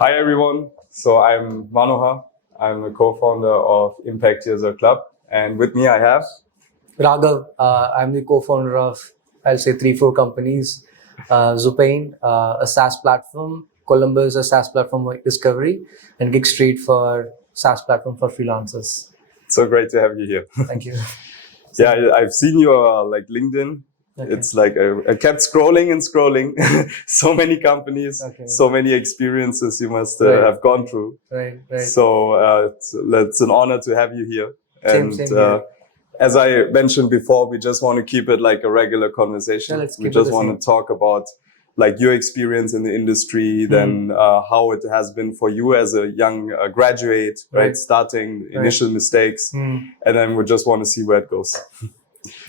Hi everyone. So I'm Manohar. I'm the co-founder of Impact User Club, and with me I have Raghav. I'm the co-founder of, I'll say, 3-4 companies. Zupain, a SaaS platform. Columbus, a SaaS platform like Discovery, and Gig Street for SaaS platform for freelancers. So great to have you here. Thank you. Yeah, I've seen your LinkedIn. Okay. It's like I kept scrolling and scrolling. So many companies, Okay. so many experiences you must Right. have gone through. Right. So it's an honor to have you here. Same here. As I mentioned before, we just want to keep it like a regular conversation. Yeah, let's keep we it just the want same. to talk about like your experience in the industry, then how it has been for you as a young graduate, right? Starting initial mistakes, and then we just want to see where it goes.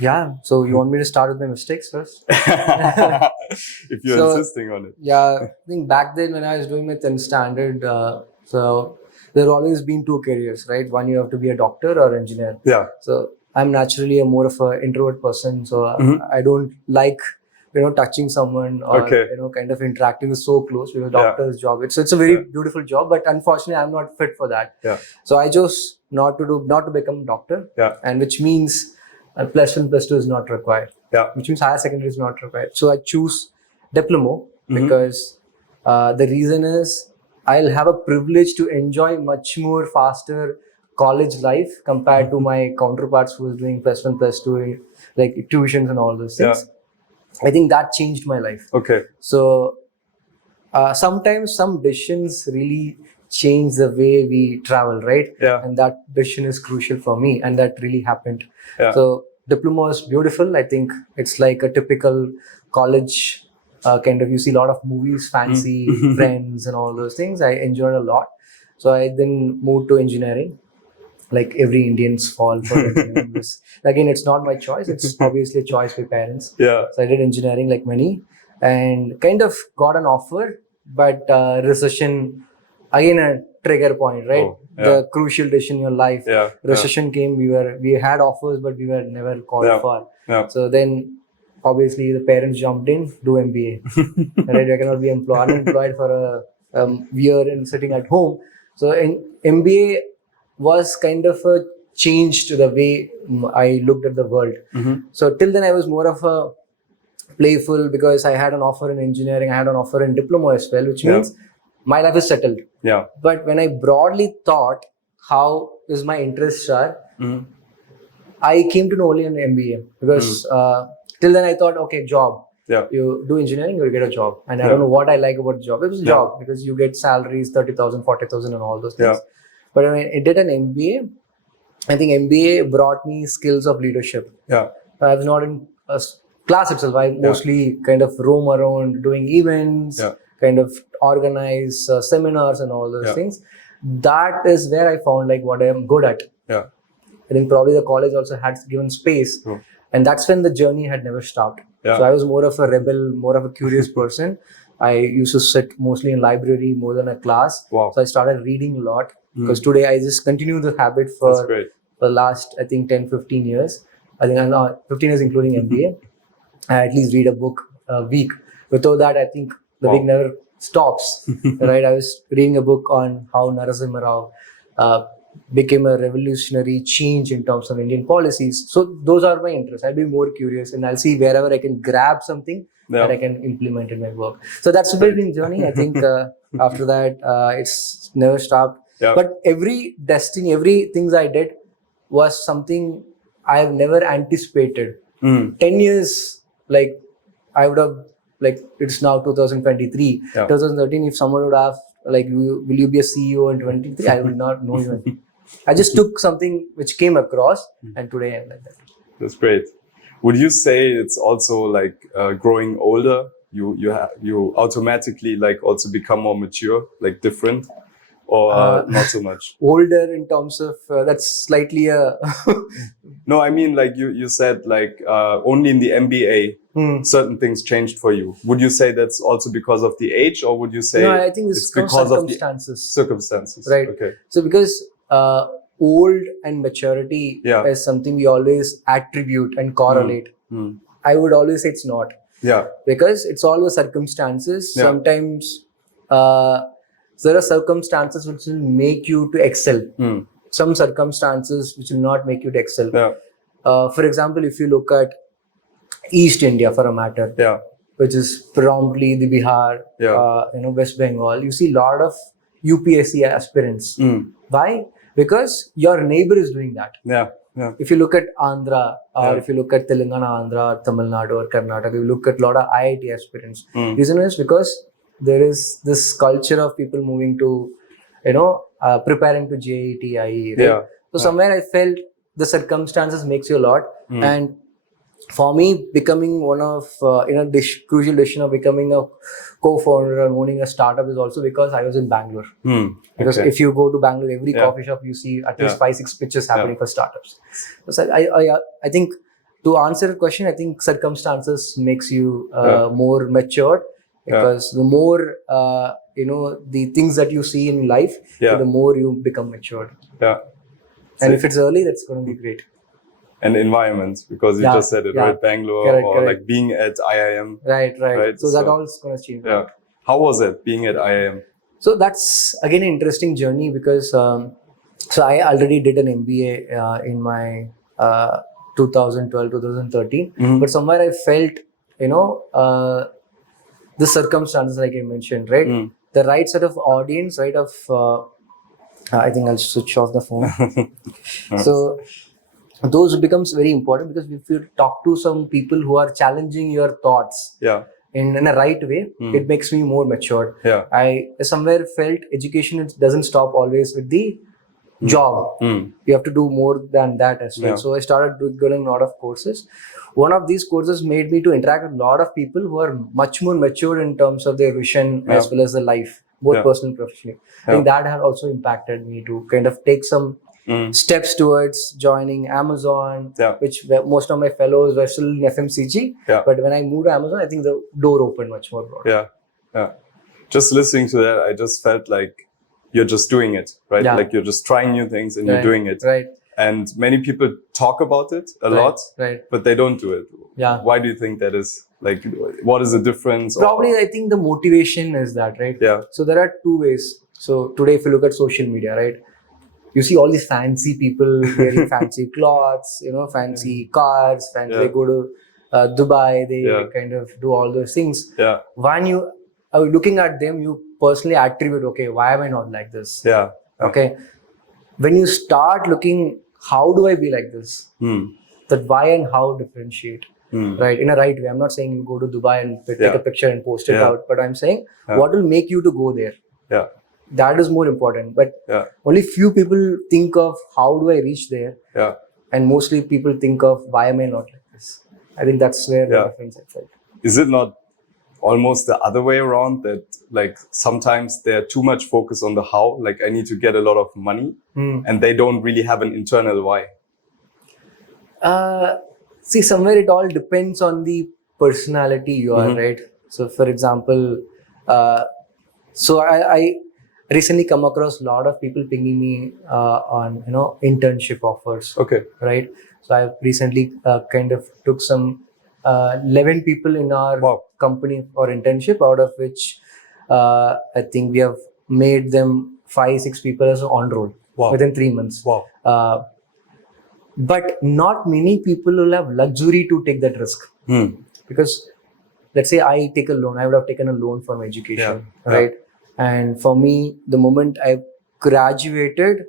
Yeah. So you want me to start with my mistakes first? If you're insisting on it. Yeah, I think back then when I was doing my 10th standard, so there always been two careers, right? One, you have to be a doctor or engineer. Yeah. So I'm naturally a more of an introvert person, so I don't like touching someone or kind of interacting so close with a doctor's job. It's a very beautiful job, but unfortunately I'm not fit for that. Yeah. So I chose not to become a doctor. Yeah. And which means plus 1 plus 2 is not required. Yeah. Which means higher secondary is not required. So I choose diploma because the reason is I'll have a privilege to enjoy much more faster college life compared to my counterparts who is doing plus 1 plus 2 like tuitions and all those things. I think that changed my life. Okay. So sometimes some decisions really change the way we travel, right? Yeah. And that decision is crucial for me, and that really happened. Yeah. So diploma is beautiful. I think it's like a typical college kind of, you see a lot of movies, fancy friends and all those things. I enjoyed a lot. So I then moved to engineering. Like every Indian's fall for engineering. Again, it's not my choice. It's obviously a choice by parents. Yeah. So I did engineering like many, and kind of got an offer, but recession, again a trigger point, right? Oh, yeah. The crucial decision in your life. Yeah. Recession came. We had offers, but we were never called for. Yeah. So then, obviously, the parents jumped in. Do MBA. Right? I cannot be unemployed for a year and sitting at home. So in MBA was kind of a change to the way I looked at the world. So till then I was more of a playful because I had an offer in engineering, I had an offer in diploma as well, which means my life is settled. Yeah. But when I broadly thought how is my interests are, I came to know only an MBA because till then I thought, okay, job. Yeah. You do engineering, you'll get a job. And I don't know what I like about the job. It was a job because you get salaries, 30,000, 40,000 and all those things. Yeah. But when I did an MBA, I think MBA brought me skills of leadership. Yeah. I was not in a class itself. I mostly kind of roam around doing events, kind of organize seminars and all those things. That is where I found like what I am good at. Yeah. I think probably the college also had given space. And that's when the journey had never stopped. Yeah. So I was more of a rebel, more of a curious person. I used to sit mostly in library more than a class. Wow. So I started reading a lot. Because today I just continue the habit for the last, I think, 10, 15 years. I think I'm not 15 years including MBA. I at least read a book a week. Without that, I think the week never stops. Right? I was reading a book on how Narasimha Rao became a revolutionary change in terms of Indian policies. So those are my interests. I'll be more curious and I'll see wherever I can grab something that I can implement in my work. So that's a building journey. I think after that, it's never stopped. Yeah. But everything I did was something I have never anticipated. 10 years, like I would have, like it's now 2023, 2013, if someone would have, like, will you be a CEO in 23? I would not know even. I just took something which came across and today I'm like that. That's great. Would you say it's also like growing older, you automatically like also become more mature, like different? Or not so much? Older in terms of, that's slightly a... No, I mean, like you said, like only in the MBA, certain things changed for you. Would you say that's also because of the age, or would you say no, I think it's because of the circumstances? Right. Okay. So because old and maturity is something we always attribute and correlate. I would always say it's not. Yeah. Because it's all the circumstances. Sometimes So there are circumstances which will make you to excel. Some circumstances which will not make you to excel. For example, if you look at East India for a matter, which is predominantly the Bihar, West Bengal, you see a lot of UPSC aspirants. Why? Because your neighbor is doing that. If you look at Andhra, or if you look at Telangana, Andhra, or Tamil Nadu, or Karnataka, you look at a lot of IIT aspirants. Reason is because there is this culture of people moving to, preparing to JET, IE, right? So somewhere I felt the circumstances makes you a lot. And for me, becoming one of, crucial decision of becoming a co-founder and owning a startup is also because I was in Bangalore. Because if you go to Bangalore, every coffee shop, you see at least 5-6 pitches happening for startups. So I think to answer your question, I think circumstances makes you more matured, because the more, the things that you see in life, the more you become matured. And if it's early, that's going to be great. And environments, because you just said it, right? Bangalore, correct. Like being at IIM. Right. So that all is going to change. How was it being at IIM? So that's again an interesting journey, because so I already did an MBA in my 2012-2013, but somewhere I felt, the circumstances, like I mentioned, right? The right sort of audience, right? I think I'll switch off the phone. So those becomes very important, because if you talk to some people who are challenging your thoughts in a right way, it makes me more mature. I somewhere felt education doesn't stop always with the job. You have to do more than that as well. So I started doing a lot of courses. One of these courses made me to interact with a lot of people who are much more mature in terms of their vision as well as their life, both personal and professionally. I think that had also impacted me to kind of take some steps towards joining Amazon, which most of my fellows were still in FMCG. But when I moved to Amazon, I think the door opened much more broad. Just listening to that, I just felt like you're just doing it, right? Like you're just trying new things and you're doing it. And many people talk about it a lot, but they don't do it. Why do you think that is? Like, what is the difference? Probably, I think the motivation is that, right? So there are two ways. So today, if you look at social media, right? You see all these fancy people wearing fancy clothes, fancy cars, they go to Dubai, they kind of do all those things. When you are looking at them, you personally attribute, okay, why am I not like this? Okay. When you start looking, how do I be like this? That why and how differentiate, right? In a right way. I'm not saying you go to Dubai and take a picture and post it out, but I'm saying what will make you to go there? That is more important. But only few people think of how do I reach there, and mostly people think of why am I not like this? I think that's where the difference I felt. Is it not almost the other way around, that like sometimes they're too much focused on the how, like I need to get a lot of money, and they don't really have an internal why? See, somewhere it all depends on the personality you are, right? So for example, so I recently come across a lot of people pinging me on internship offers. Right. So I recently kind of took some 11 people in our company for internship, out of which I think we have made them 5-6 people as on roll within 3 months. But not many people will have luxury to take that risk, because let's say I take a loan, I would have taken a loan for my education, right? And for me, the moment I graduated,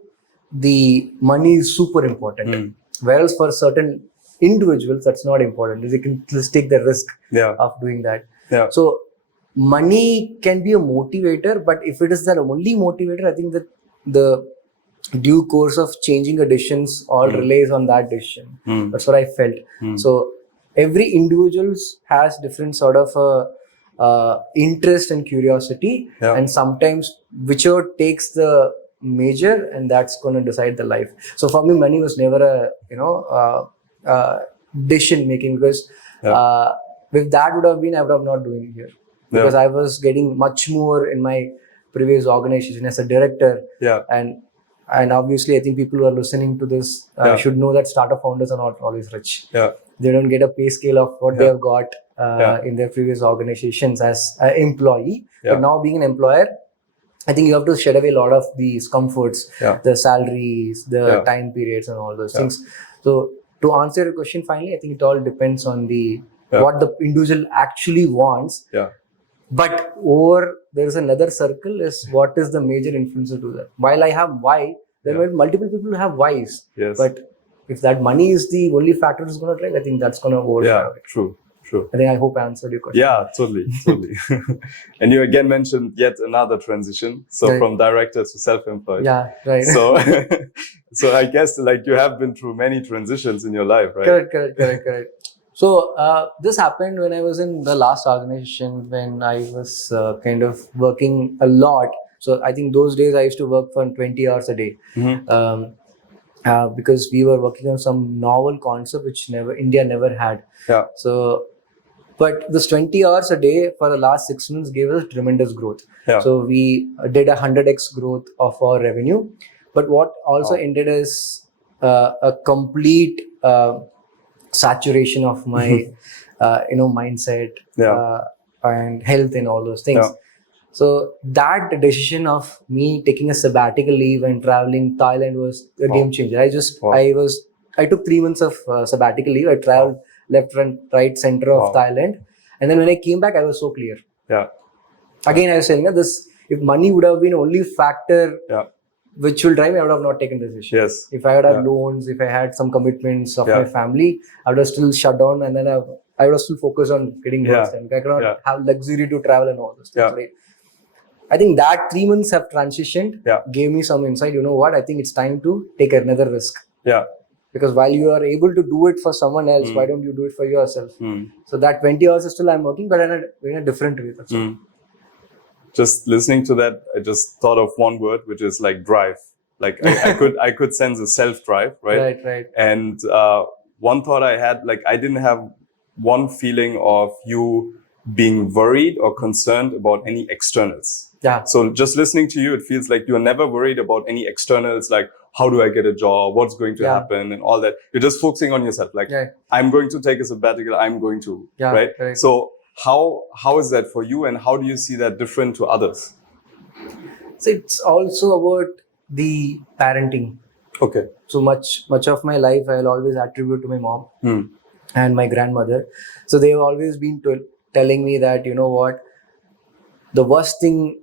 the money is super important. Whereas for certain individuals, that's not important. They can just take the risk of doing that. So money can be a motivator, but if it is the only motivator, I think that the due course of changing a decisions all relies on that decision. That's what I felt. So every individual has different sort of interest and curiosity, and sometimes whichever takes the major, and that's going to decide the life. So for me, money was never a decision making, because if that would have been, I would have not doing it here, because I was getting much more in my previous organization as a director. And obviously, I think people who are listening to this should know that startup founders are not always rich. They don't get a pay scale of what they have got in their previous organizations as an employee. But now being an employer, I think you have to shed away a lot of these comforts, Yeah. the salaries, the Yeah. time periods, and all those Yeah. things. So to answer your question, finally, I think it all depends on the Yeah. what the individual actually wants. Yeah. But there is another circle is what is the major influencer to that. While I have why, there Yeah. are multiple people who have whys. Yes. But if that money is the only factor that's going to drive, I think that's going to overshadow it. True. I hope I answered your question. Yeah, totally. And you again mentioned yet another transition. So Right. from director to self-employed. Yeah, right. So, so I guess like you have been through many transitions in your life, right? Correct. So this happened when I was in the last organization, when I was kind of working a lot. So I think those days I used to work for 20 hours a day. Mm-hmm. Because we were working on some novel concept which India never had. Yeah. So, but this 20 hours a day for the last 6 months gave us tremendous growth. Yeah. So we did 100x growth of our revenue. But what also ended is a complete saturation of my mindset and health and all those things. Yeah. So that decision of me taking a sabbatical leave and traveling Thailand was a game changer. I took 3 months of sabbatical leave. I traveled left, right, center of Thailand, and then when I came back, I was so clear. Yeah. Again, I was saying that if money would have been only factor which will drive me, I would have not taken this decision. Yes. If I would have loans, if I had some commitments of my family, I would have still shut down, and then I would have still focused on getting work done. I could not have luxury to travel and all those things. Right? I think that 3 months have transitioned, gave me some insight. You know what? I think it's time to take another risk. Yeah. Because while you are able to do it for someone else, why don't you do it for yourself? So that 20 hours is still I'm working, but in a different way. That's all. Just listening to that, I just thought of one word, which is like drive. Like I could sense a self-drive, right? Right. And one thought I had, like I didn't have one feeling of you being worried or concerned about any externals. Yeah. So just listening to you, it feels like you're never worried about any externals, like how do I get a job, what's going to happen, and all that. You're just focusing on yourself. Like I'm going to take a sabbatical, I'm going to, right? So how is that for you, and how do you see that different to others? So it's also about the parenting. Okay. So much of my life I'll always attribute to my mom and my grandmother. So they've always been telling me that, you know what, the worst thing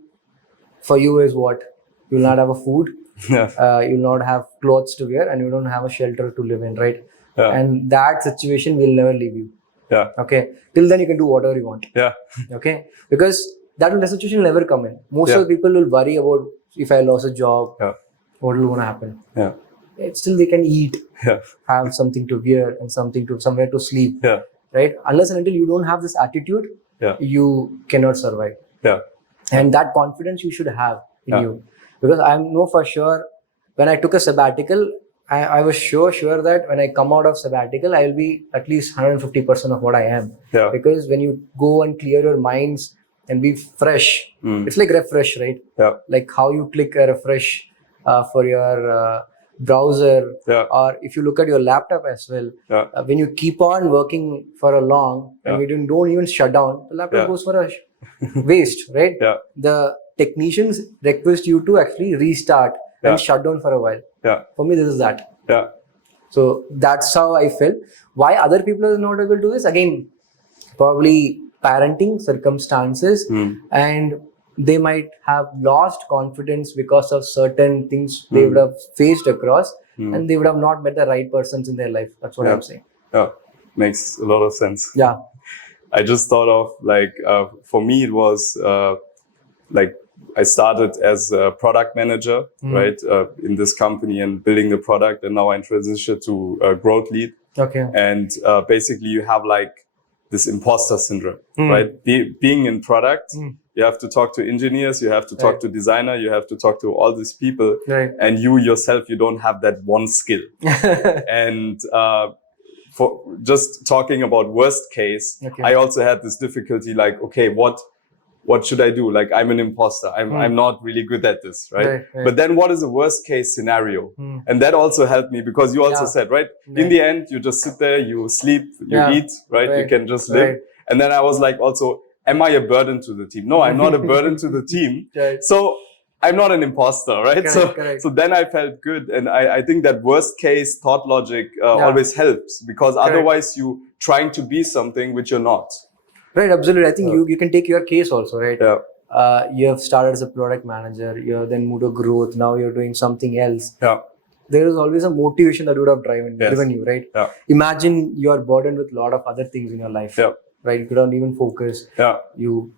for you is what? You'll not have a food, you'll not have clothes to wear, and you don't have a shelter to live in, right? Yeah. And that situation will never leave you. Yeah. Okay. Till then you can do whatever you want. Yeah. Okay. Because that situation will never come in. Most of the people will worry about if I lost a job, what will going to happen? Yeah. Still they can eat, have something to wear, and somewhere to sleep. Yeah. Right? Unless and until you don't have this attitude, you cannot survive. Yeah. And that confidence you should have in you. Because I know for sure when I took a sabbatical, I was sure that when I come out of sabbatical, I will be at least 150% of what I am. Yeah. Because when you go and clear your minds and be fresh, it's like refresh, right? Yeah. Like how you click a refresh for your browser, or if you look at your laptop as well, when you keep on working for a long and we don't even shut down, the laptop goes for a waste, right? Yeah. The technicians request you to actually restart and shut down for a while. Yeah. For me, this is that. Yeah. So that's how I felt. Why other people are not able to do this? Again, probably parenting circumstances, and they might have lost confidence because of certain things they would have faced across, and they would have not met the right persons in their life. That's what I'm saying. Yeah, makes a lot of sense. Yeah. I just thought of like, for me, it was like I started as a product manager, right, in this company and building the product, and now I transitioned to a growth lead. Okay. And basically, you have like this imposter syndrome, right? Being in product, you have to talk to engineers, you have to talk to designer, you have to talk to all these people, and you yourself, you don't have that one skill. And for just talking about worst case, I also had this difficulty, like, okay, what should I do? Like, I'm an imposter. I'm not really good at this, right? But then what is the worst case scenario? And that also helped me, because you also said, right? In the end, you just sit there, you sleep, you eat, right? You can just live. And then I was like, also, am I a burden to the team? No, I'm not a burden to the team. So I'm not an imposter, right? Correct. So then I felt good. And I think that worst case thought logic always helps, because otherwise you trying to be something which you're not. Right, absolutely. I think you can take your case also, right? Yeah. You have started as a product manager, you have then moved to growth, now you're doing something else. Yeah. There is always a motivation that would have driven you, right? Yeah. Imagine you are burdened with a lot of other things in your life. Yeah. Right? You couldn't even focus. Yeah. You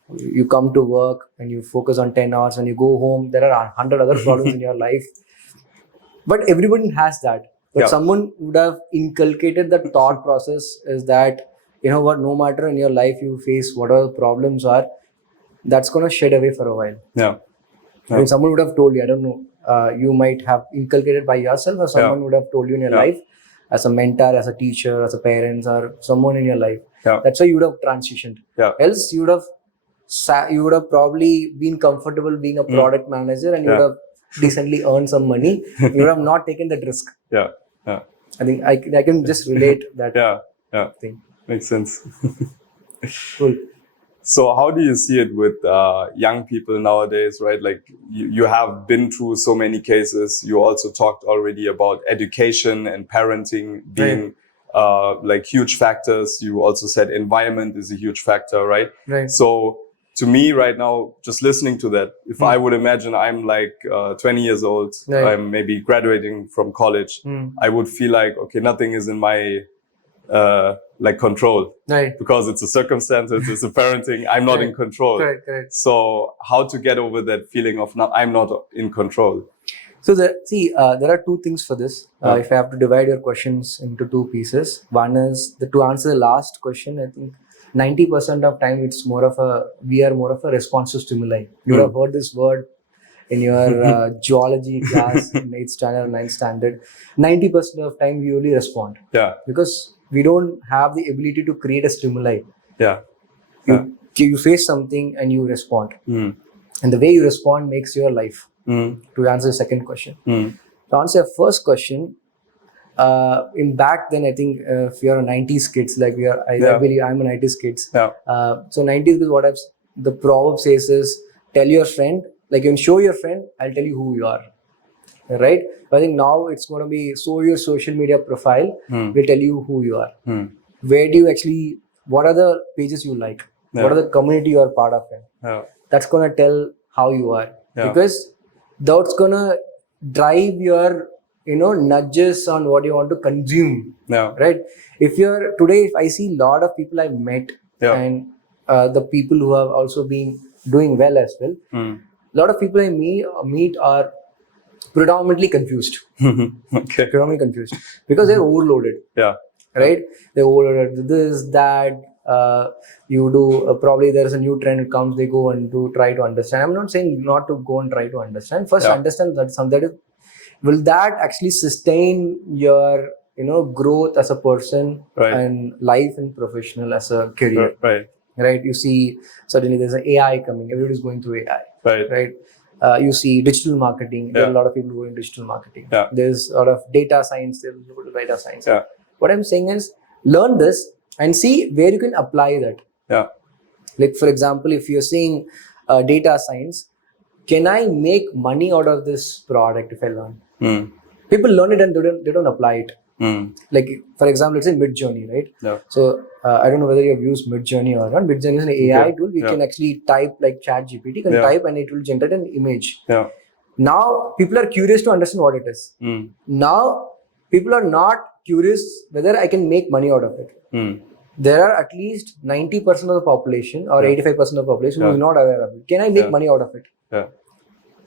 come to work and you focus on 10 hours. When you go home, there are 100 other problems in your life. But everybody has that. But someone would have inculcated the thought process is that, you know what, no matter in your life you face whatever the problems are, that's going to shed away for a while. Yeah. I mean, someone would have told you, I don't know, you might have inculcated by yourself, or someone would have told you in your life, as a mentor, as a teacher, as a parent, or someone in your life. That's why you would have transitioned. Else you would have probably been comfortable being a product manager, and you would have decently earned some money. You would have not taken that risk. I think I can just relate that thing. Makes sense. Cool. So how do you see it with young people nowadays, right? Like you have been through so many cases. You also talked already about education and parenting being like huge factors. You also said environment is a huge factor, right? So to me right now, just listening to that, if I would imagine I'm like 20 years old, I'm maybe graduating from college, I would feel like, okay, nothing is in my like control, because it's a circumstances, it's a parenting, I'm not in control. Correct. So how to get over that feeling of I'm not in control? So there are two things for this. If I have to divide your questions into two pieces, one is to answer the last question. I think 90% of time we are more of a response to stimuli. You would have heard this word in your geology class in 8th standard or 9th standard. 90% of time we only respond. Because we don't have the ability to create a stimuli. You face something and you respond. And the way you respond makes your life. To answer the second question. To answer your first question, in back then, I think if you're a 90s kids, like I believe I'm a 90s kids. So 90s is what the proverb says is, tell your friend, like you can show your friend, I'll tell you who you are. Right? I think now it's going to be your social media profile will tell you who you are. Where do you what are the pages you like? What are the community you are part of? That's going to tell how you are. Because that's going to drive your, nudges on what you want to consume. Right? If I see a lot of people I've met and the people who have also been doing well as well, a lot of people I meet are predominantly confused. Predominantly confused because they're overloaded. Right? They're overloaded with this, that. You do probably there's a new trend comes, they go and try to understand. I'm not saying not to go and try to understand. First, understand that will that actually sustain your growth as a person and life and professional as a career. Right? You see suddenly there's an AI coming. Everybody's going through AI. Right? You see digital marketing. There are a lot of people going digital marketing. There's a lot of data science. There's people do data science. What I'm saying is learn this and see where you can apply that. Like for example, if you're saying data science, can I make money out of this product if I learn? People learn it and they don't apply it. Like for example, it's in Midjourney, right? So I don't know whether you have used Midjourney or not. Midjourney is an AI tool. We can actually type like ChatGPT. You can type and it will generate an image. Now people are curious to understand what it is. Now people are not curious whether I can make money out of it. There are at least 90% of the population or 85% of the population who is not aware of it. Can I make money out of it?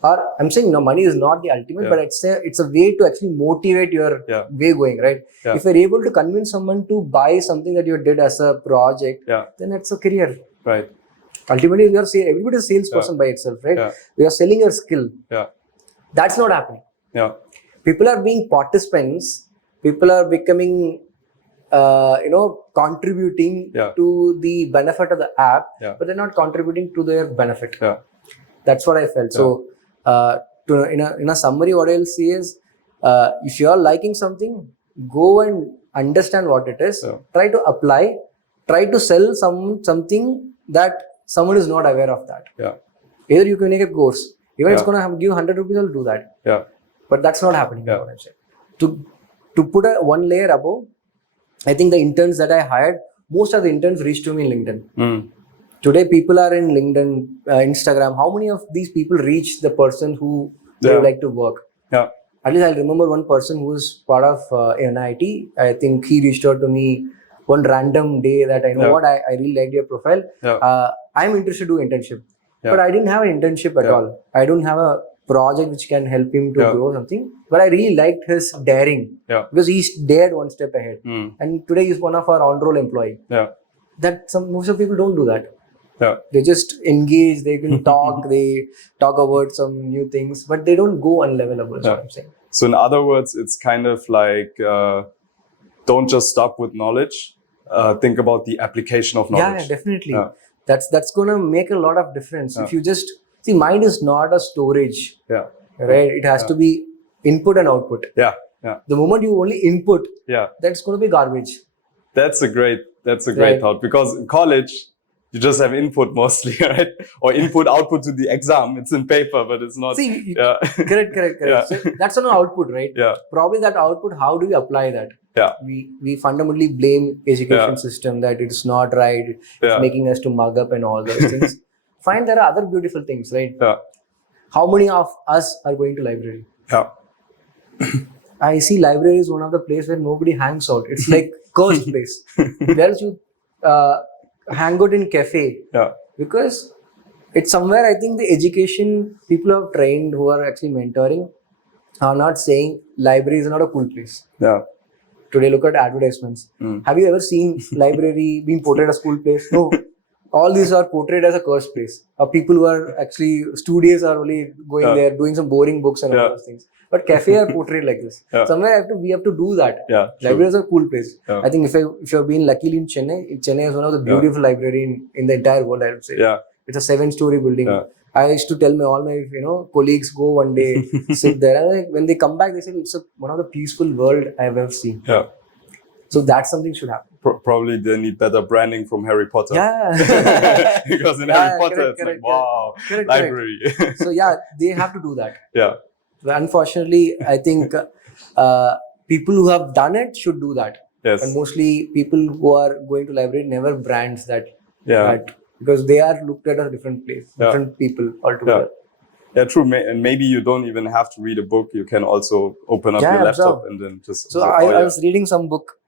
Or I'm saying no, money is not the ultimate, but it's a way to actually motivate your way going, right? If you're able to convince someone to buy something that you did as a project, then it's a career. Ultimately, everybody is a salesperson by itself, right? You are selling your skill. That's not happening. People are being participants. People are becoming, contributing to the benefit of the app, but they're not contributing to their benefit. That's what I felt. So, in a summary, what I'll say is, if you are liking something, go and understand what it is. Try to apply. Try to sell something that someone is not aware of that. Either you can make a course. Even it's going to give 100 rupees, I'll do that. Yeah. But that's not happening. What I'm saying. To put one layer above, I think the interns that I hired, most of the interns reached to me in LinkedIn. Today, people are in LinkedIn, Instagram. How many of these people reach the person who they would like to work? Yeah. At least I'll remember one person who was part of NIT. I think he reached out to me one random day that I know what, I really liked your profile. Yeah. I'm interested to do internship. But I didn't have an internship at all. I don't have a project which can help him to grow something. But I really liked his daring because he dared one step ahead. And today he's one of our on-roll employee. Most of people don't do that. They just engage, they can talk, they talk about some new things, but they don't go on level above, is what I'm saying. So in other words, it's kind of like, don't just stop with knowledge, think about the application of knowledge. Yeah, definitely. That's going to make a lot of difference. If you just, see, mind is not a storage, right? It has to be input and output. The moment you only input, that's going to be garbage. That's a great thought, because in college, you just have input mostly, right? Or input, output to the exam. It's in paper, but it's not. See, correct. So that's not an output, right? Probably that output, how do we apply that? We fundamentally blame education system that it's not right, it's making us to mug up and all those things. Fine, there are other beautiful things, right? How many of us are going to library? I see library is one of the places where nobody hangs out. It's like cursed place. Where else you hang out in cafe? Because it's somewhere, I think the education people who have trained, who are actually mentoring, are not saying library is not a cool place. Today, look at advertisements. Have you ever seen library being portrayed as a cool place? No. All these are portrayed as a cursed place. People who are actually studious are only going there, doing some boring books and all those things. But cafe are portrayed like this. Somewhere we have to do that. Library is a cool place. I think if you have been luckily in Chennai is one of the beautiful library in the entire world, I would say. It's a 7-story building. I used to tell all my colleagues, go one day, sit there. And when they come back, they say it's one of the peaceful world I've ever seen. So that's something should happen. Probably they need better branding from Harry Potter. Because in Harry Potter, it's like, wow, library. So they have to do that. But unfortunately, I think people who have done it should do that. And mostly people who are going to library never brands that. Because they are looked at a different place, different people altogether. Yeah, true. And maybe you don't even have to read a book. You can also open up your laptop and then just... So I was reading some book.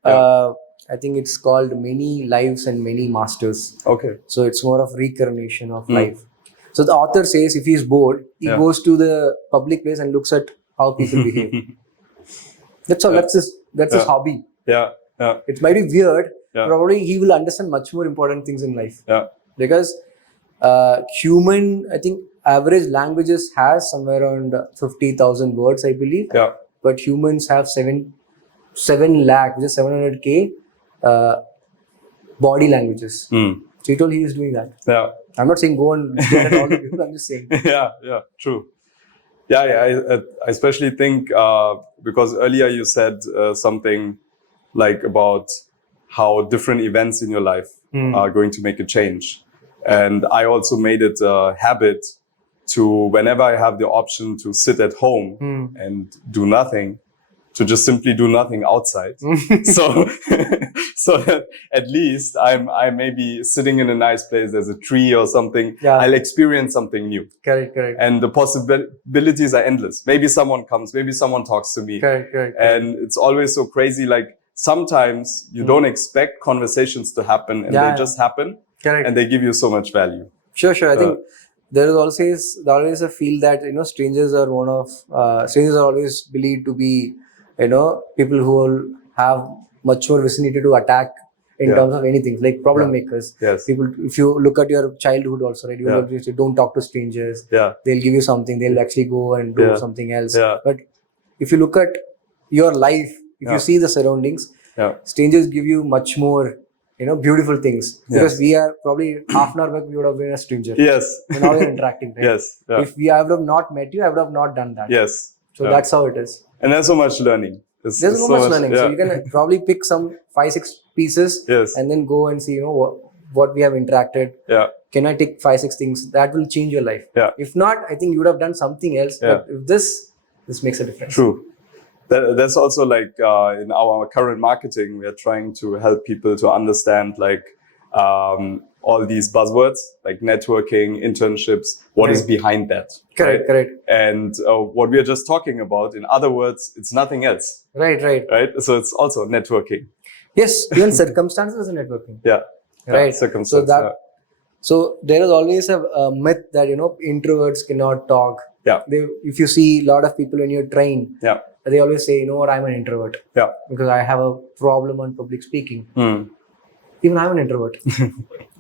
I think it's called Many Lives and Many Masters. So it's more of reincarnation of life. So the author says if he's bored, he goes to the public place and looks at how people behave. That's all. That's his hobby. It might be weird. Probably he will understand much more important things in life. Because human, I think average languages has somewhere around 50,000 words, I believe. But humans have 7 lakh, which is 700K body languages. So he told he is doing that. I'm not saying go and get at all the people. I'm just saying. True. I especially think because earlier you said something like about how different events in your life are going to make a change. And I also made it a habit to, whenever I have the option to sit at home and do nothing, to just simply do nothing outside. So that at least I may be sitting in a nice place, there's a tree or something, I'll experience something new. Correct. And the possibilities are endless. Maybe someone comes, maybe someone talks to me. Correct. And it's always so crazy. Like sometimes you don't expect conversations to happen and they just happen. And they give you so much value. Sure. I think there is always a feel that strangers are always believed to be people who will have much more vicinity to attack in terms of anything, like problem makers. People, if you look at your childhood also, right? You say, don't talk to strangers. They'll give you something. They'll actually go and do something else. But if you look at your life, if you see the surroundings, strangers give you much more beautiful things, because we are probably half an hour back, we would have been a stranger. And now we're interacting, right? If I would have not met you, I would have not done that. So that's how it is. And there's so much learning. There's so much learning. So you can probably pick some 5-6 pieces and then go and see, what we have interacted. Yeah. Can I take 5-6 things that will change your life? Yeah. If not, I think you would have done something else. Yeah. But if this makes a difference. True. That's also like in our current marketing, we are trying to help people to understand like all these buzzwords like networking, internships, what is behind that. Correct, right? correct. And what we are just talking about, in other words, it's nothing else. Right. So it's also networking. Yes, even circumstances are networking. Yeah. Right. Circumstances. So there is always a myth that, introverts cannot talk. Yeah. If you see a lot of people when you're trained, yeah. they always say, you know what, I'm an introvert. Yeah. Because I have a problem on public speaking. Mm. Even I'm an introvert.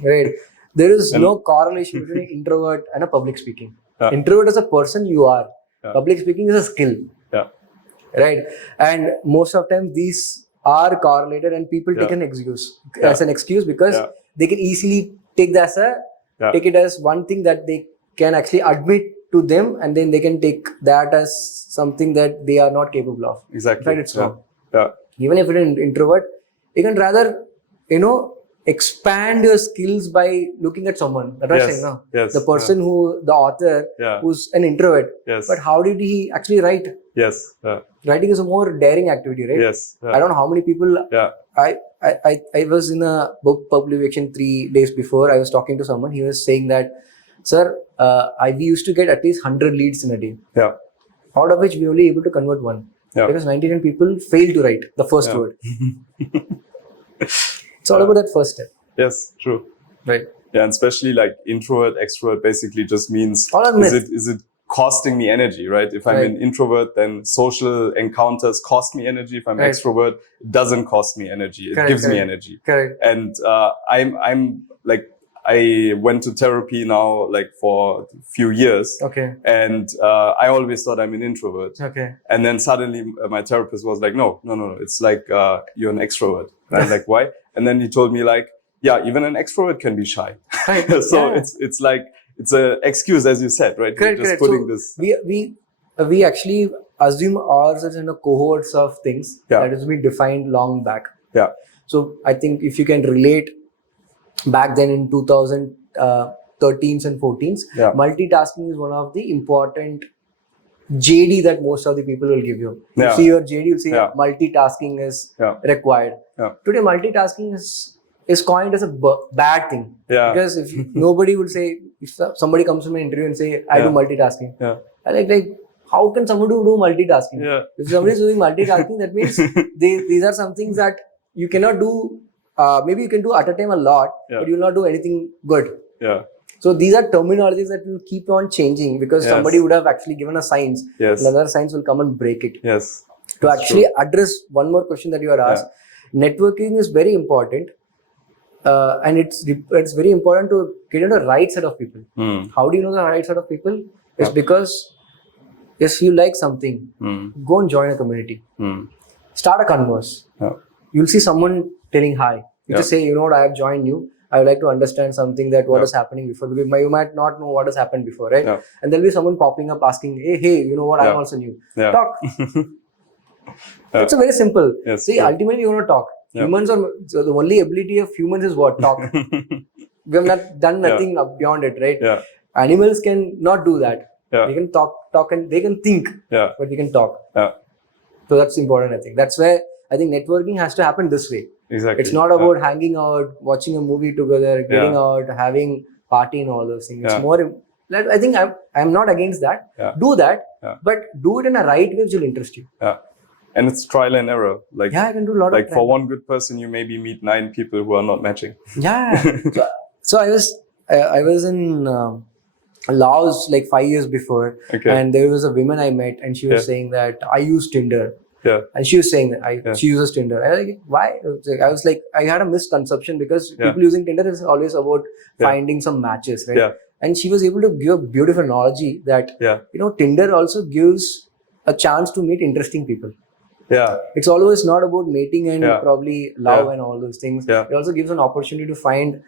Right. There is no correlation between an introvert and a public speaking. Yeah. Introvert as a person you are. Yeah. Public speaking is a skill. Yeah. Right. And most of the time these are correlated and people take an excuse as an excuse because they can easily take that take it as one thing that they can actually admit to them, and then they can take that as something that they are not capable of. Exactly. In fact, it's wrong. Yeah. Even if you're an introvert, you can rather, expand your skills by looking at someone. That's what I'm saying, no? Yes. The person the author, who's an introvert. Yes. But how did he actually write? Yes. Writing is a more daring activity, right? Yes. I don't know how many people. Yeah. I was in a book publication 3 days before. I was talking to someone. He was saying that, sir, we used to get at least 100 leads in a day. Yeah. Out of which we only able to convert one. Yeah. Because 99 people failed to write the first word. It's all about that first step. Yes, true. Right. Yeah, and especially like introvert, extrovert basically just means is it costing me energy, right? If I'm an introvert, then social encounters cost me energy. If I'm extrovert, it doesn't cost me energy. It gives me energy. Correct. And I'm like, I went to therapy now like for a few years. Okay. And I always thought I'm an introvert. Okay. And then suddenly my therapist was like, no. It's like you're an extrovert. And I'm like, why? And then he told me like, yeah, even an extrovert can be shy. Right. So it's like, it's an excuse, as you said, right? Correct, just putting so this. We actually assume ourselves in a cohorts of things that has been defined long back. Yeah. So I think if you can relate back then in 2013s and 14s, multitasking is one of the important JD that most of the people will give you. You see your JD, you'll see multitasking is required. Yeah. Today, multitasking is coined as a bad thing. Yeah. Because if nobody would say, if somebody comes to my interview and say, I do multitasking. Yeah. I like, how can somebody do multitasking? Yeah. If somebody is doing multitasking, that means these are some things that you cannot do. Maybe you can do at a time a lot, but you will not do anything good. Yeah. So these are terminologies that will keep on changing because somebody would have actually given a science. Yes. Another science will come and break it. Yes. To actually address one more question that you had asked, networking is very important. And it's very important to get into the right set of people. How do you know the right set of people? It's because if you like something, go and join a community. Start a converse. You'll see someone telling hi. You just say, you know what, I have joined you. I would like to understand something that what is happening before. Because you might not know what has happened before, right? Yeah. And there'll be someone popping up asking, hey, you know what, I'm also new. Yeah. Talk. It's a very simple. Yes, see, ultimately you want to talk. Humans are, so the only ability of humans is what? Talk. We have not done nothing beyond it, right? Yeah. Animals can not do that. Yeah. They can talk and they can think, but they can talk. Yeah. So that's important, I think. That's where I think networking has to happen this way. Exactly. It's not about hanging out, watching a movie together, getting out, having party and all those things. It's more, I think I'm not against that. Do that, but do it in a right way which will interest you. Yeah. And it's trial and error. Like, I can do a lot like of for one good person, you maybe meet 9 people who are not matching. Yeah. so I was in Laos like 5 years before, and there was a woman I met, and she was saying that I use Tinder. Yeah. And she was saying that she uses Tinder. I was like, why? I was like, I had a misconception because people using Tinder is always about finding some matches, right? Yeah. And she was able to give a beautiful analogy that, Tinder also gives a chance to meet interesting people. Yeah. It's always not about mating and probably love and all those things. Yeah. It also gives an opportunity to find,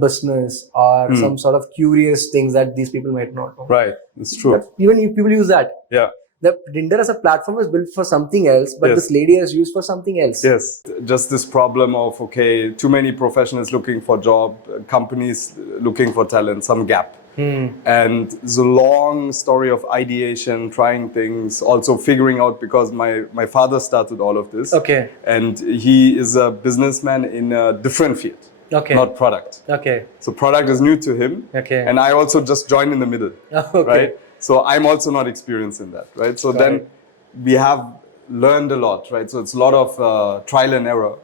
business or some sort of curious things that these people might not know. Right. It's true. But even if people use that. Yeah. the Tinder as a platform is built for something else, but this lady is used for something else. Yes, just this problem of, okay, too many professionals looking for job, companies looking for talent, some gap. And the long story of ideation, trying things, also figuring out, because my father started all of this. Okay. And he is a businessman in a different field. Okay. Not product. Okay. So product is new to him. Okay. And I also just joined in the middle. Okay. Right? So I'm also not experienced in that. Right? So then we have learned a lot. Right? So it's a lot of trial and error.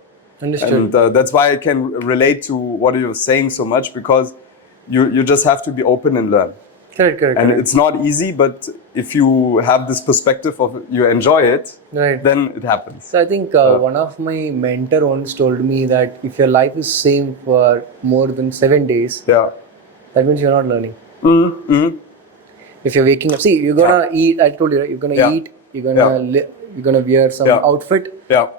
Understood. And that's why I can relate to what you're saying so much, because you just have to be open and learn. Correct. And it's not easy, but if you have this perspective of you enjoy it, then it happens. So I think one of my mentor once told me that if your life is same for more than 7 days, that means you're not learning. If you're waking up, see, you're gonna eat. I told you, right? You're gonna eat. You're gonna you're gonna wear some outfit.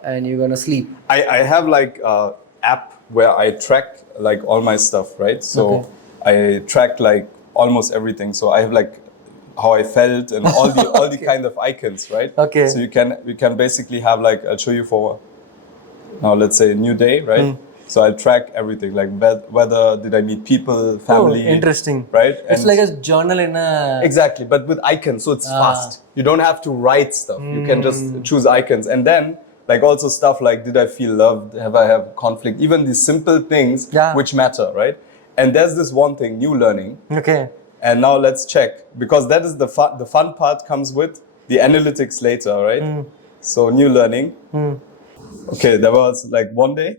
And you're gonna sleep. I have like an app where I track like all my stuff, right? So I track like almost everything. So I have like how I felt and all the kind of icons, right? Okay. So we can basically have like, I'll show you for now, let's say a new day, right? So I track everything, like whether did I meet people, family. Interesting. Right? It's like a journal in a... Exactly, but with icons, so it's fast. You don't have to write stuff. You can just choose icons. And then like also stuff like, did I feel loved? Have I have conflict? Even these simple things which matter, right? And there's this one thing, new learning. Okay. And now let's check, because that is the fun part comes with the analytics later, right? So new learning. Okay, there was like one day,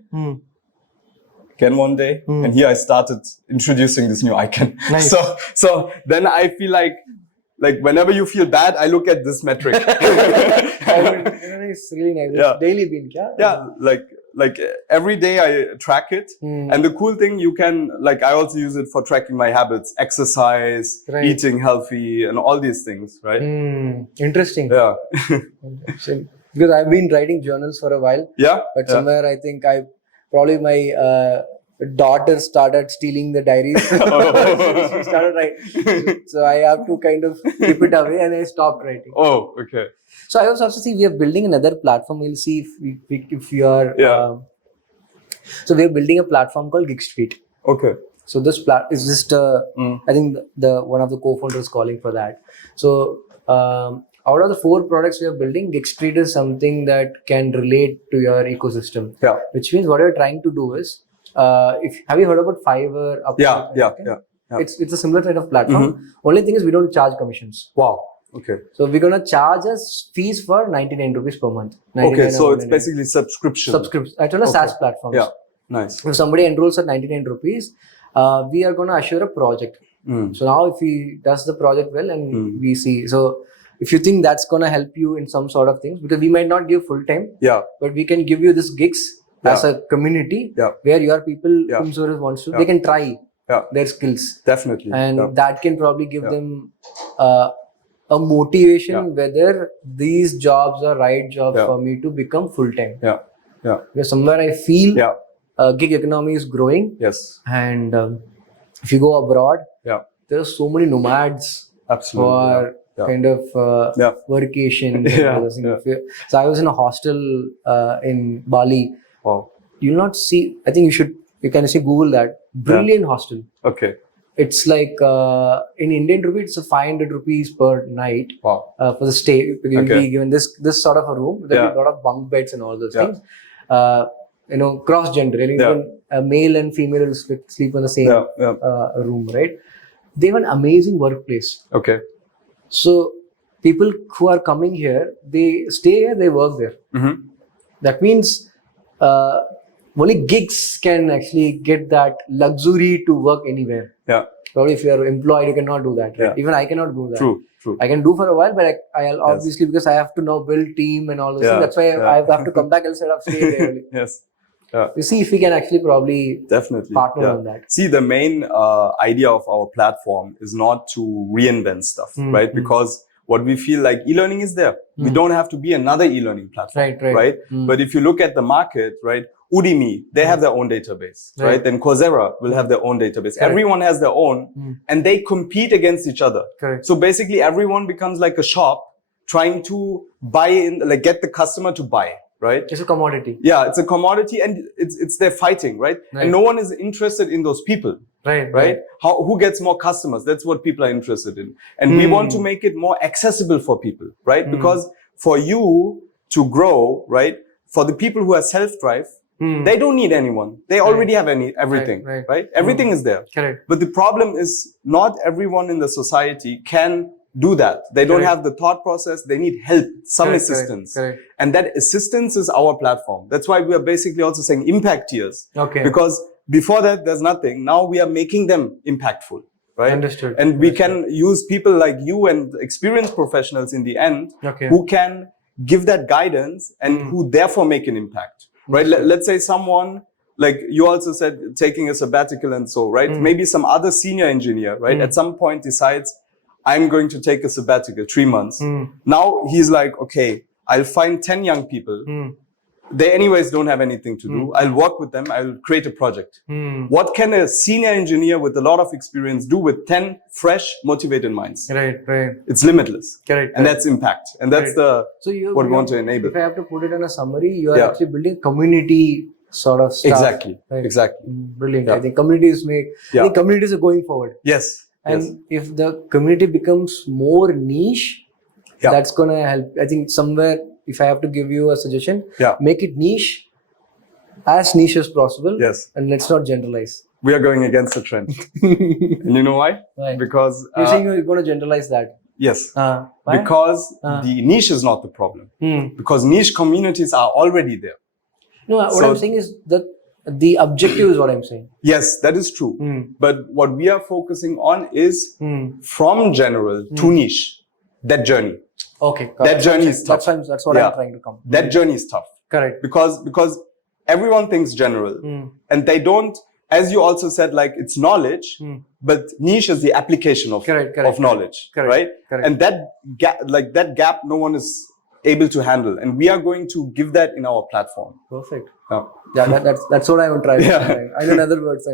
again one day, and here I started introducing this new icon. Nice. So then I feel like whenever you feel bad, I look at this metric. It's really nice. It's daily bean, like every day I track it. And the cool thing, you can, like, I also use it for tracking my habits, exercise, eating healthy, and all these things, right? Interesting. Yeah. Because I've been writing journals for a while. But somewhere I think my daughter started stealing the diaries. She started writing. So I have to kind of keep it away, and I stopped writing. Oh, okay. So I was also see we are building another platform. We'll see if we are. So we are building a platform called Gig Street. Okay. So this is just I think the one of the co-founders calling for that. So out of the 4 products we are building, Gig Street is something that can relate to your ecosystem. Which means what you're trying to do is, have you heard about Fiverr? Yeah. It's a similar kind of platform. Only thing is we don't charge commissions. Wow. Okay. So we're gonna charge us fees for 99 rupees per month. Okay, so it's basically subscription. Actually, SaaS platforms. Yeah, nice. If somebody enrolls at 99 rupees, we are gonna assure a project. So now if he does the project well and we see, so if you think that's gonna help you in some sort of things, because we might not give full time, but we can give you this gigs as a community where your people, whomsoever wants to, they can try their skills. Definitely. And that can probably give them a motivation whether these jobs are right jobs for me to become full-time. Because somewhere I feel gig economy is growing. Yes. And if you go abroad, there are so many nomads for kind of workation. So I was in a hostel in Bali. Wow. You'll not see, I think you can see Google that. Brilliant hostel. Okay. It's like in Indian rupee, it's 500 rupees per night for the stay. You'll be given this sort of a room. There'll be a lot of bunk beds and all those things. Cross gender, even male and female will sleep in the same room, right? They have an amazing workplace. Okay. So people who are coming here, they stay here, they work there. That means only gigs can actually get that luxury to work anywhere. Probably if you are employed, you cannot do that. Right? Even I cannot do that. True. I can do for a while, but I'll obviously, because I have to now build team and all those things. That's why I have to come back instead of stay there. Yes. You see if we can actually probably partner on that. See, the main idea of our platform is not to reinvent stuff, right? Because what we feel like e-learning is there. We don't have to be another e-learning platform, right? But if you look at the market, right? Udemy, they have their own database, right? Then Coursera will have their own database. Everyone has their own and they compete against each other. So basically everyone becomes like a shop trying to buy in, like get the customer to buy, right? It's a commodity. Yeah, it's a commodity, and it's they're fighting, right? And no one is interested in those people. Right? Who gets more customers? That's what people are interested in. And we want to make it more accessible for people, right? Because for you to grow, right? For the people who are self-drive, they don't need anyone. They already have everything, right? Everything is there. Correct. But the problem is not everyone in the society can do that. They don't have the thought process. They need help, some assistance. And that assistance is our platform. That's why we are basically also saying impact tiers. Because before that, there's nothing. Now we are making them impactful, right? Understood. And we can use people like you and experienced professionals in the end who can give that guidance and who therefore make an impact, right? Let's say someone, like you also said, taking a sabbatical and so, right? Maybe some other senior engineer, right? At some point decides, I'm going to take a sabbatical, 3 months. Now he's like, okay, I'll find 10 young people. They anyways don't have anything to do. I'll work with them. I'll create a project. What can a senior engineer with a lot of experience do with 10 fresh, motivated minds? Right. It's limitless. Correct. And that's impact. And that's what we want to enable. If I have to put it in a summary, you are actually building community sort of stuff. Exactly. Right? Exactly. Brilliant. I think communities are going forward. Yes. And if the community becomes more niche, that's going to help. I think somewhere, if I have to give you a suggestion, make it niche as possible. Yes. And let's not generalize. We are going against the trend. And you know why? Why? Because you're saying you're going to generalize that. Yes. Because the niche is not the problem. Because niche communities are already there. No, what I'm saying is that the objective is what I'm saying. Yes, that is true. But what we are focusing on is from general to niche. That journey. Okay. That journey is tough. That's what I'm trying to come. That journey is tough. Correct. Because everyone thinks general and they don't, as you also said, like it's knowledge, but niche is the application of knowledge, right? Correct. And that gap, no one is able to handle. And we are going to give that in our platform. Perfect. That's what I would try. I know other words.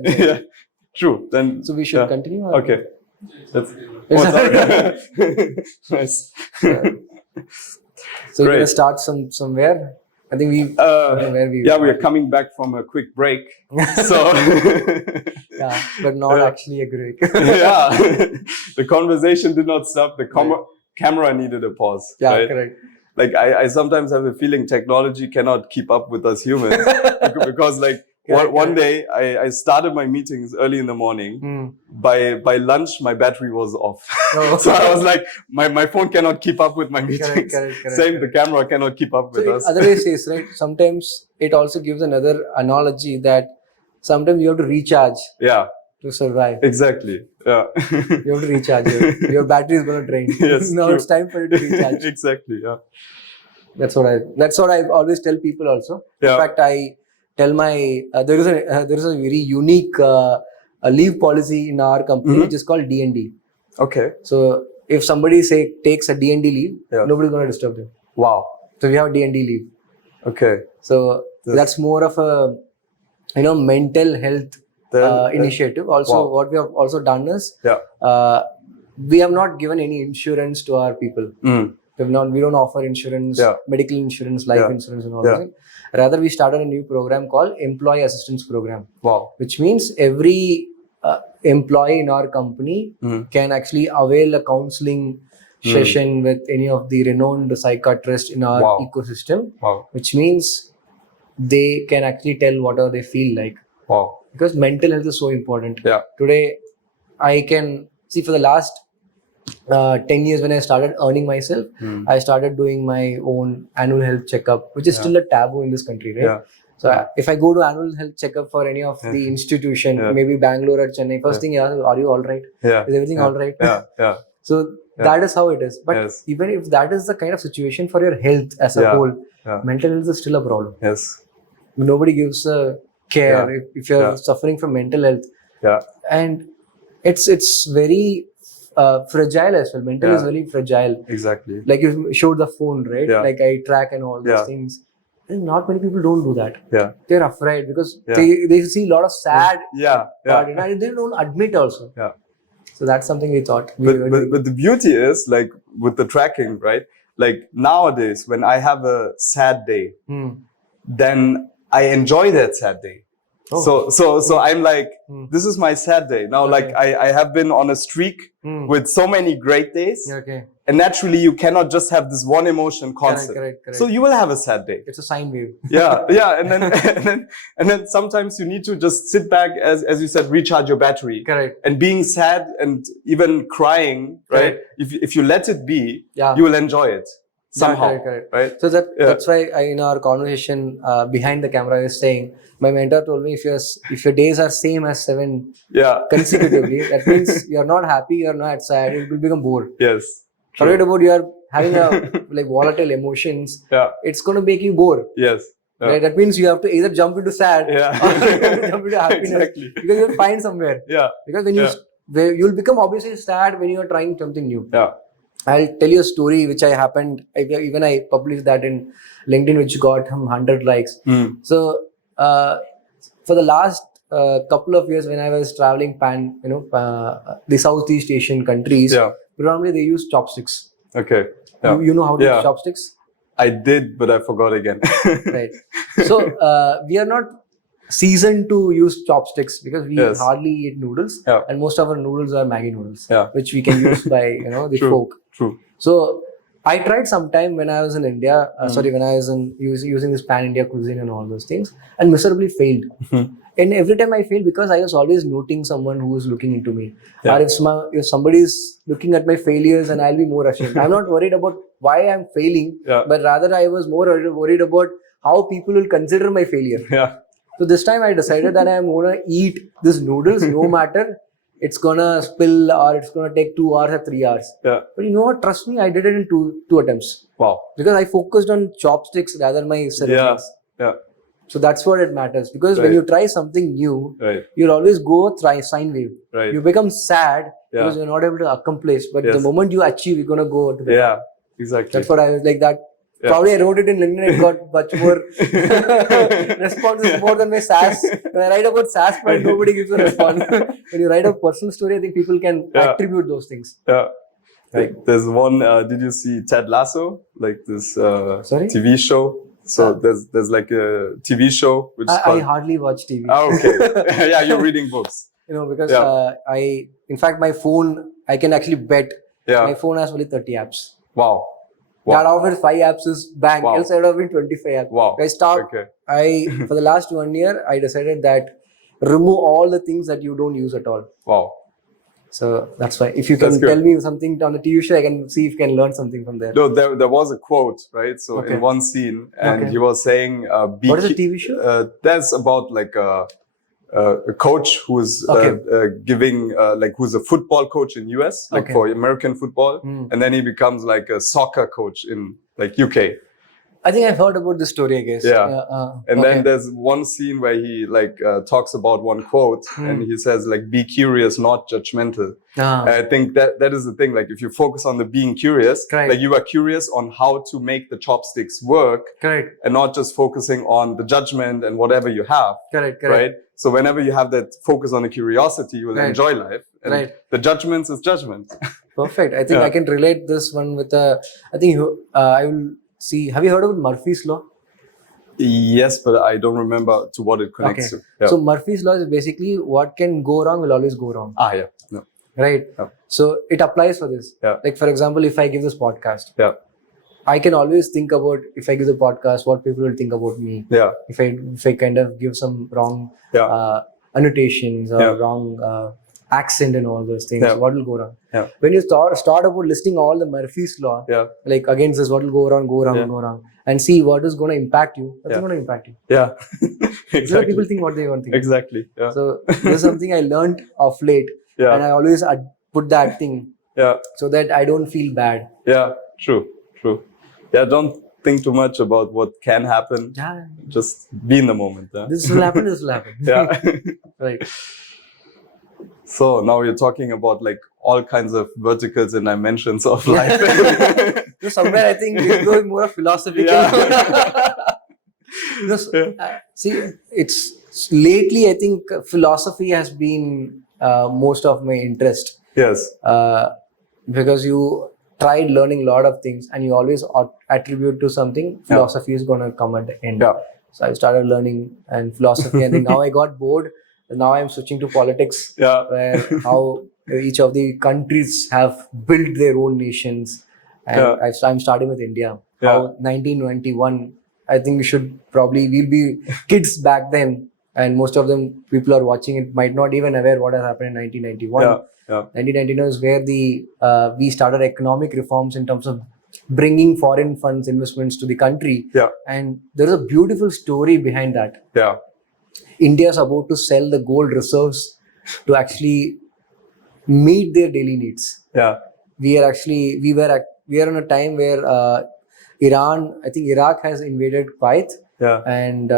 True. Then. So we should continue. Okay. Sorry. Nice. So we're going to start somewhere. I think we are coming back from a quick break. So but not actually a break. The conversation did not stop. The camera needed a pause. Right? Correct. Like I sometimes have a feeling technology cannot keep up with us humans because like one day I started my meetings early in the morning. By lunch, my battery was off. So I was like, my phone cannot keep up with my meetings. Correct. The camera cannot keep up with us. Other way says, right? Sometimes it also gives another analogy that sometimes you have to recharge. To survive. Exactly. Yeah. You have to recharge. Your battery is going to drain. Yes. Now it's time for you to recharge. Exactly. Yeah. That's what I always tell people also. In fact, I tell my there is a very unique leave policy in our company which is called D&D. Okay. So if somebody takes a D&D leave, nobody's going to disturb them. Wow. So we have D&D leave. Okay. So that's more of a mental health initiative. Also, what we have also done is we have not given any insurance to our people. We don't offer insurance, medical insurance, life insurance, and all that. Rather, we started a new program called Employee Assistance Program. Wow! Which means every employee in our company can actually avail a counseling session with any of the renowned psychiatrists in our ecosystem. Wow! Which means they can actually tell whatever they feel like. Wow! Because mental health is so important. Yeah. Today, I can see for the last 10 years when I started earning myself, I started doing my own annual health checkup, which is still a taboo in this country, right? Yeah. So if I go to annual health checkup for any of the institution, maybe Bangalore or Chennai, first thing, are you all right? Yeah. Is everything all right? Yeah. So that is how it is. But even if that is the kind of situation for your health as a whole, mental health is still a problem. Yes. Nobody gives a care if you're suffering from mental health. Yeah. And it's very fragile as well. Mental is very fragile. Exactly. Like you showed the phone, right? Yeah. Like I track and all these things. And not many people don't do that. Yeah. They're afraid because they see a lot of sad part, and they don't admit also. Yeah. So that's something we thought. But the beauty is, like with the tracking, right? like nowadays, when I have a sad day, then I enjoy that sad day. Oh. So I'm like, this is my sad day. Now, like I have been on a streak with so many great days. Okay. And naturally, you cannot just have this one emotion constant. Correct. So you will have a sad day. It's a sine wave. Yeah. And then sometimes you need to just sit back, as you said, recharge your battery. Correct. And being sad and even crying, right? If you let it be, you will enjoy it somehow. Correct. Right. So that's why in our conversation behind the camera, I was saying, my mentor told me, if your days are same as 7 consecutively, that means you're not happy, you're not sad, it will become bored. Yes. Forget about you're having a like volatile emotions. It's going to make you bored. Yes. Right? That means you have to either jump into sad or jump into happiness. Exactly. Because you'll find somewhere. Because when you'll become obviously sad when you are trying something new. I'll tell you a story which happened. Even I published that in LinkedIn, which got 100 likes. So for the last couple of years, when I was traveling the Southeast Asian countries, predominantly they use chopsticks. Okay. You know how to use chopsticks? I did, but I forgot again. Right. So we are not seasoned to use chopsticks because we hardly eat noodles, and most of our noodles are Maggi noodles, which we can use by the fork. True. So I tried sometime when I was in India. When I was using this pan-India cuisine and all those things, and miserably failed. And every time I failed because I was always noting someone who was looking into me. Or if somebody is looking at my failures, and I'll be more ashamed. I'm not worried about why I'm failing, but rather I was more worried about how people will consider my failure. So this time I decided that I'm going to eat these noodles no matter it's going to spill or it's going to take 2 hours or 3 hours. But you know what? Trust me, I did it in two attempts. Wow. Because I focused on chopsticks rather than my ceremonies. So that's what it matters. Because when you try something new, you'll always go try sine wave. You become sad because you're not able to accomplish. But the moment you achieve, you're going to go to the exactly. That's what I was like that. Probably I wrote it in LinkedIn and got much more responses more than my SaaS. When I write about SaaS, but nobody gives a response. When you write a personal story, I think people can attribute those things. Like there's one, did you see Ted Lasso? Like this TV show? So there's like a TV show which I hardly watch TV. Oh, okay. You're reading books. Because in fact, my phone, I can actually bet my phone has only 30 apps. Wow. That out of 5 apps is bang. Else I would have been 25 apps. Wow. For the last 1 year, I decided that remove all the things that you don't use at all. Wow. So that's why. If you can tell me something on the TV show, I can see if you can learn something from there. No, there was a quote, right? So in one scene, and he was saying, what is a TV show? That's about like a coach who's giving who's a football coach in US, for American football, and then he becomes like a soccer coach in like UK. I think I've heard about this story, I guess. And then there's one scene where he talks about one quote, and he says like, be curious, not judgmental. I think that is the thing. Like if you focus on the being curious, like you are curious on how to make the chopsticks work, and not just focusing on the judgment and whatever you have. Right? So whenever you have that focus on the curiosity, you will enjoy life. And the judgments is judgment. Perfect. I think I can relate this one with I will see. Have you heard about Murphy's Law? Yes, but I don't remember to what it connects to. So Murphy's Law is basically what can go wrong will always go wrong. No. Right? So it applies for this. Like for example, if I give this podcast, I can always think about, if I give the podcast, what people will think about me. If I kind of give some wrong annotations or wrong accent and all those things, what will go wrong? When you start about listing all the Murphy's Law, like against this, what will go wrong, and see what is going to impact you, that's going to impact you. Exactly. So people think what they want to think. Exactly. So this is something I learned of late, and I always put that thing so that I don't feel bad. True. Don't think too much about what can happen. Just be in the moment. This will happen. Right. So now you're talking about like all kinds of verticals and dimensions of life. So somewhere I think we're going more philosophical. See, it's lately I think philosophy has been most of my interest. Yes. Because tried learning a lot of things, and you always attribute to something, philosophy is going to come at the end. So I started learning and philosophy, and then now I got bored. Now I'm switching to politics, where how each of the countries have built their own nations. And I'm starting with India. How 1991, I think we'll be kids back then. And most of them, people are watching it, might not even aware what has happened in 1991. 1991 is where we started economic reforms in terms of bringing foreign funds, investments to the country. And there's a beautiful story behind that. India is about to sell the gold reserves to actually meet their daily needs. We are in a time where Iraq has invaded Kuwait, and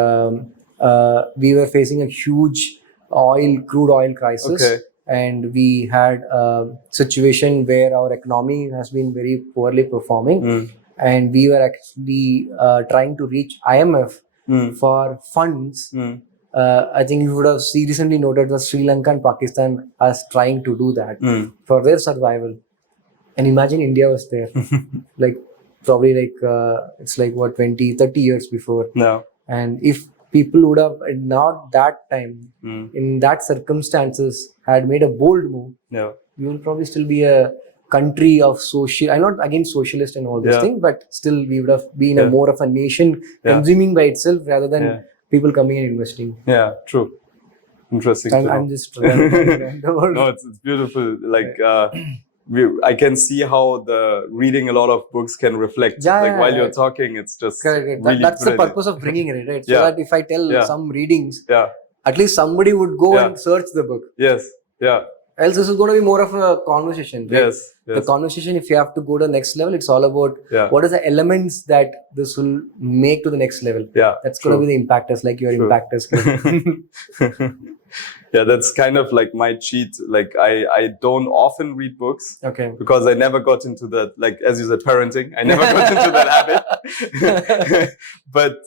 we were facing a huge crude oil crisis, and we had a situation where our economy has been very poorly performing, and we were actually trying to reach IMF for funds. I think you would have recently noted that Sri Lanka and Pakistan are trying to do that for their survival. And imagine India was there, it's like what, 20, 30 years before. And if people would have not that time, in that circumstances, had made a bold move, we will probably still be a country of social. I'm not against socialist and all these things, but still we would have been more of a nation consuming by itself rather than people coming and investing. True. Interesting. I'm just around the world. No, it's beautiful. I can see how the reading a lot of books can reflect. While you're talking, it's just correct. Really that's the purpose of bringing it, right? So that if I tell some readings, at least somebody would go and search the book. Else this is going to be more of a conversation, right? The conversation, if you have to go to the next level, it's all about what are the elements that this will make to the next level. That's going to be the impactors, like your impactors. That's kind of like my cheat. Like I don't often read books because I never got into that, like as you said, parenting. I never got into that habit. But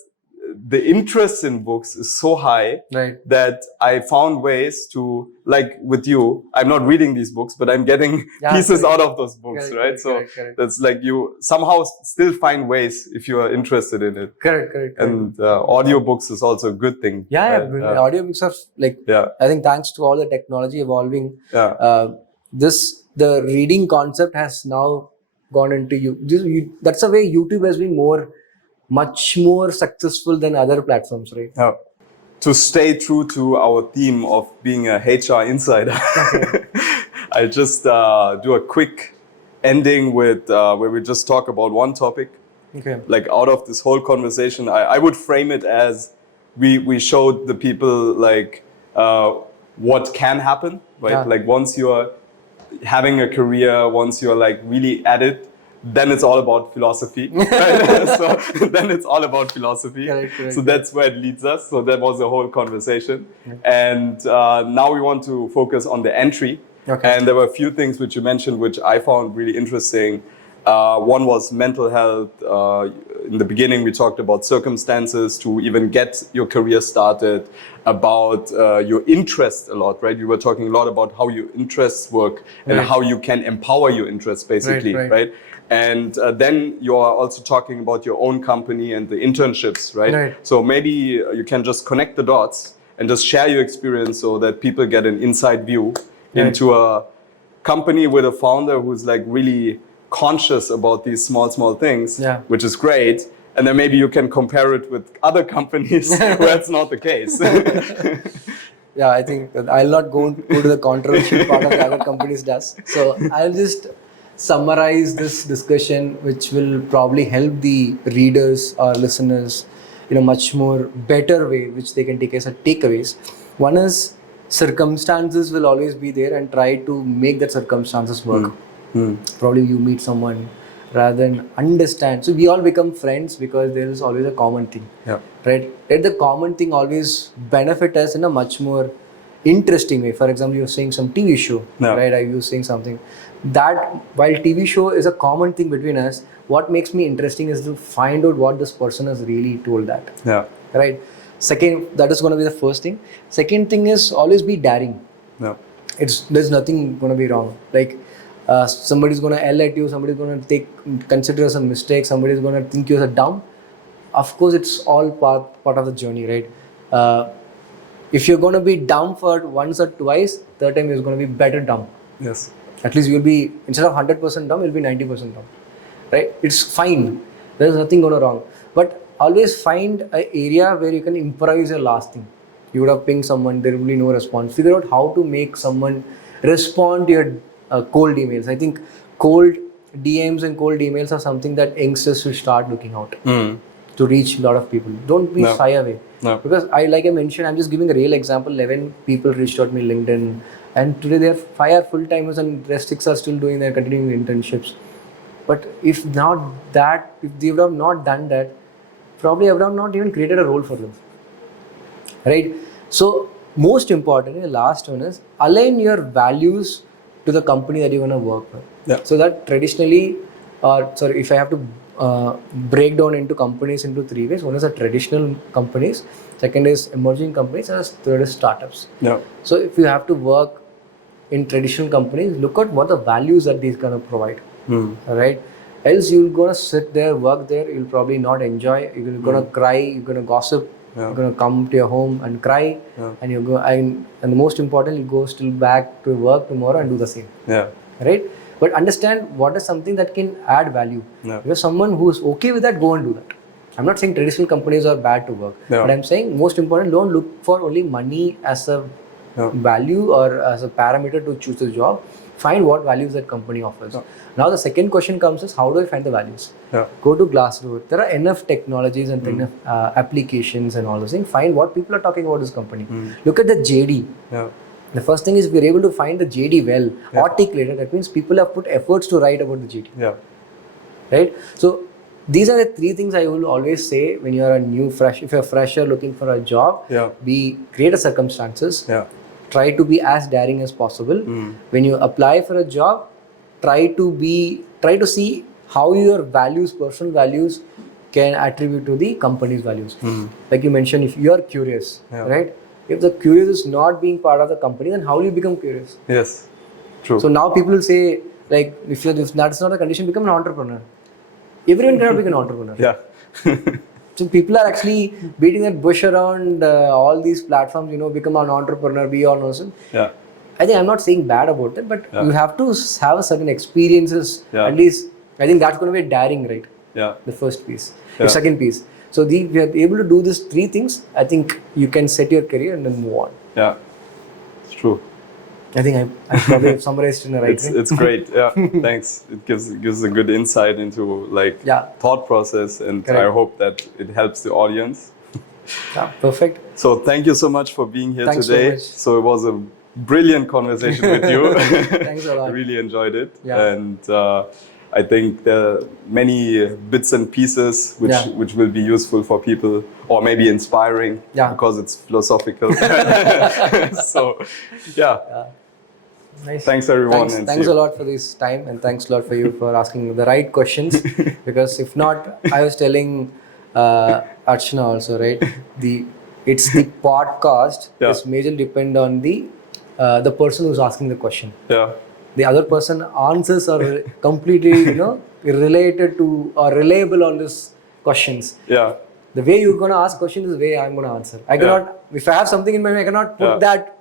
the interest in books is so high that I found ways to, like with you, I'm not reading these books, but I'm getting pieces out of those books, right? So that's like you somehow still find ways if you are interested in it. Correct. And audiobooks is also a good thing. Audiobooks are like, I think thanks to all the technology evolving, the reading concept has now gone into you. That's the way YouTube has been much more successful than other platforms, right? To stay true to our theme of being a HR insider, I just do a quick ending with where we just talk about one topic. Like out of this whole conversation, I would frame it as we showed the people like what can happen, right? Like once you're having a career, once you're like really at it, then it's all about philosophy. Right? So then it's all about philosophy. Correct. So that's where it leads us. So that was the whole conversation. And now we want to focus on the entry. And there were a few things which you mentioned, which I found really interesting. One was mental health. In the beginning, we talked about circumstances to even get your career started, about your interests a lot, right? You were talking a lot about how your interests work and how you can empower your interests, basically, right? And then you are also talking about your own company and the internships, right? So maybe you can just connect the dots and just share your experience so that people get an inside view into a company with a founder who's like really conscious about these small things, which is great. And then maybe you can compare it with other companies where it's not the case. I think that I'll not go to the controversial part of the other companies does. So I'll just summarize this discussion, which will probably help the readers or listeners in a much more better way, which they can take as a takeaways. One is circumstances will always be there, and try to make that circumstances work. Probably you meet someone rather than understand. So we all become friends because there is always a common thing, right? Let the common thing always benefit us in a much more interesting way. For example, you're saying some TV show, right? Are you saying something that while TV show is a common thing between us, what makes me interesting is to find out what this person has really told that, right? Second, that is going to be the first thing. Second thing is always be daring. There's nothing going to be wrong. Like Somebody's going to yell at you, somebody's going to consider as a mistake, somebody's going to think you're a dumb. Of course, it's all part of the journey, right? If you're going to be dumb for once or twice, third time you're going to be better dumb. Yes. At least you'll be, instead of 100% dumb, you'll be 90% dumb, right? It's fine. There's nothing going wrong. But always find an area where you can improvise your last thing. You would have pinged someone, there will be no response. Figure out how to make someone respond to your cold emails. I think cold DMs and cold emails are something that youngsters should start looking out to reach a lot of people. Don't be shy away. No. Because like I mentioned, I'm just giving a real example. 11 people reached out to me LinkedIn, and today they're 5 are full-timers and rest 6 are still doing their continuing internships. But if they would have not done that, probably I would have not even created a role for them. Right? So most importantly, the last one is align your values to the company that you're going to work with. Yeah. So that traditionally, if I have to break down into companies into 3 ways. One is the traditional companies, second is emerging companies, and third is startups. Yeah. So if you have to work in traditional companies, look at what the values that these going to provide. Right? Else you're going to sit there, work there, you'll probably not enjoy, you're going to cry, you're going to gossip, you're going to come to your home and cry, and you go, and the most important, you go still back to work tomorrow and do the same. Yeah. Right? But understand what is something that can add value. Yeah. If you're someone who's okay with that, go and do that. I'm not saying traditional companies are bad to work, but I'm saying most important, don't look for only money as a value or as a parameter to choose the job. Find what values that company offers. Now the second question comes is, how do I find the values? Go to Glassdoor. There are enough technologies and enough applications and all those things. Find what people are talking about this company. Look at the JD. The first thing is, we're able to find the JD well articulated. That means people have put efforts to write about the JD. Right? So these are the 3 things I will always say when you are if you're a fresher looking for a job. Create a circumstances. Try to be as daring as possible. When you apply for a job, try to see how your values, personal values, can attribute to the company's values. Like you mentioned, if you are curious, right? If the curious is not being part of the company, then how will you become curious? Yes, true. So now people will say, like, if that's not a condition, become an entrepreneur. Everyone cannot become an entrepreneur. So people are actually beating that bush around all these platforms, become an entrepreneur, be all awesome. I think I'm not saying bad about it, but you have to have a certain experiences. At least, I think that's going to be daring, right? The first piece. The second piece. So if you are able to do these 3 things, I think you can set your career and then move on. Yeah, it's true. I think I probably have summarized in the right way. It's great. Yeah, thanks. It gives a good insight into thought process, and I hope that it helps the audience. Perfect. So thank you so much for being here today. So it was a brilliant conversation with you. Thanks a lot. I really enjoyed it, and I think there are many bits and pieces which will be useful for people, or maybe inspiring because it's philosophical. So, Nice. Thanks everyone. Thanks a lot for this time, and thanks a lot for you for asking the right questions. Because if not, I was telling Archana also, right? It's the podcast is majorly depend on the person who's asking the question. The other person answers are completely, related to or reliable on these questions. The way you're going to ask questions is the way I'm going to answer. I cannot, if I have something in my mind, I cannot put that,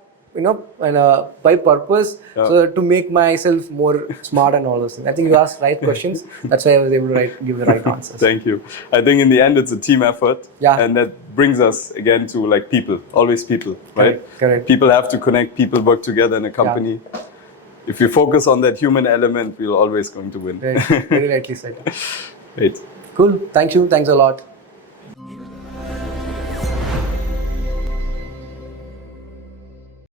by purpose, so to make myself more smart and all those things. I think you asked right questions. That's why I was able to give the right answers. Thank you. I think in the end, it's a team effort. And that brings us again to people, always people, right? Correct. People have to connect, people work together in a company. If you focus on that human element, we're always going to win. Right. Very rightly said. Great. Cool. Thank you. Thanks a lot.